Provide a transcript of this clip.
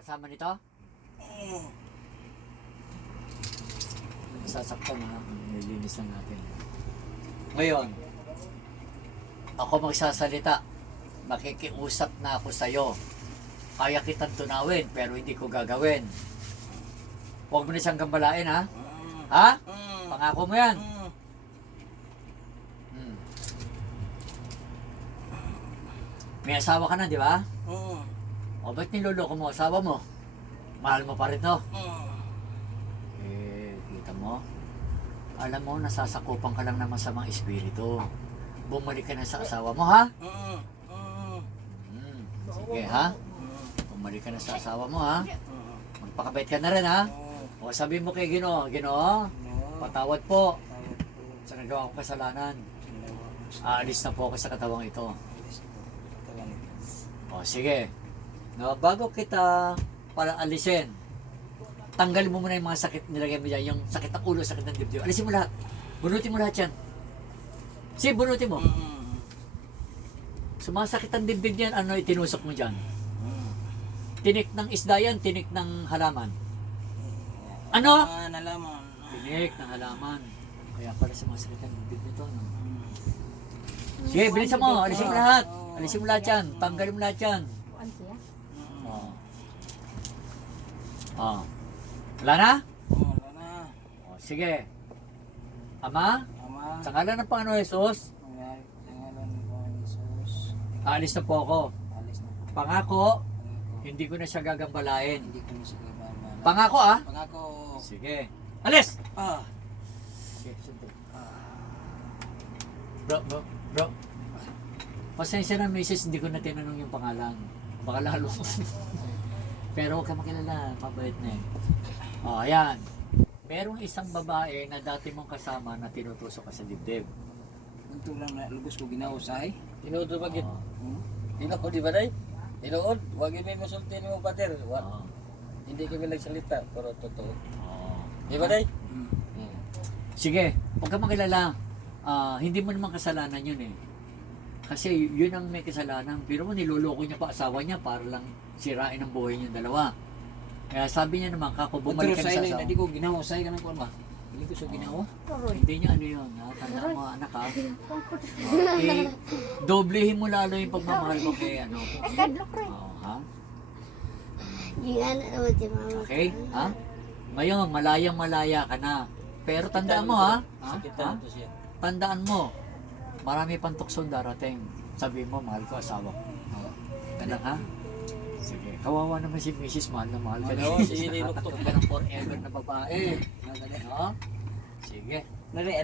kasama nito? Sasaktan na, nililinis lang natin. Ngayon, ako magsasalita. Makikiusap na ako sa'yo. Kaya kitang tunawin, pero hindi ko gagawin. Huwag mo na siyang gambalain, ha? Ha? Pangako mo yan. May asawa ka na, di ba? O, ba't niloloko mo asawa mo? Mahal mo pa rin to? Kita mo? Alam mo, nasasakupan ka lang naman sa mga espiritu. Bumalik ka na sa asawa mo, ha? Sige, ha? Bumalik ka na sa asawa mo, ha? Magpakabait ka na rin, ha? O, sabihin mo kay Ginoo, Ginoo, patawad po sa nagawa kong kasalanan. Aalis na po ako sa katawang ito. O, sige. No, bago kita para alisin, tanggalin mo muna yung mga sakit nilagay mo dyan, yung sakit ng ulo, sakit ng dibdib. Alisin mo lahat. Bunutin mo lahat yan. Sige, bunutin mo. So, mga sakit ng dibdib yan, ano itinusok mo dyan? Tinik ng isda yan, tinik ng halaman. Ano? Nalaman. Tinik ng halaman. Kaya para sa mga sakit ng dibdib nito, no? Sige, bilisan mo. Alisin mo lahat. Alisin mo lahat yan. Tanggalin mo lahat yan. Wala na? Wala na. Sige. Ama, Ama, sa ngalan ng Panginoon Jesus, sa ngalan ng Panginoon Jesus, aalis na po ako. alis na po. Pangako, Pangako, hindi ko na siya gagambalain. hindi ko na siya gagawin. Pangako, ah. Pangako. Sige. Alis! Ah. Sige, sunod. Bro. Pasensya na, misis, hindi ko na tinanong yung pangalan. Baka lalo. Pero huwag ka makilala, mabait na eh. O, ayan. Merong isang babae na dati mong kasama na tinutusok ka sa dibdib. Ito lang na lubos ko ginausay. Tinuod ba gid? Tinuod di ba day? Tinuod, wag gyud mo sulti mo pader. Oo. Hindi kami nagsalita, pero totoo. Oo. Di ba day? Sige, huwag ka makilala. Hindi mo naman kasalanan yun eh. Kasi yun ang may kasalanan. Pero mo niloloko niya pa asawa niya para lang sirain ang buhay niyong dalawa. Kaya sabi niya naman, kako bumalik ka na sa asawa. Hindi ko ginausay ka ng kuwan ba? Hindi ko siya ginawa. Hindi niya ano yun, ha? Tanda mo anak ha. Doblehin mo lalo yung pagmamahal mo kay ano. Ha? Okay? Ha? Ngayon, malayang-malaya ka na. Pero tandaan mo ha? Ha? Sakitan to siya. Tandaan mo, marami pang tuksong darating. Sabi mo, mahal ko asawa ko. Ganun ha? Sige. Kawawa naman si Mrs. Mahal na mahal ka. Ano, si Nakatakot ka ng forever na babae. No? Sige. Nari,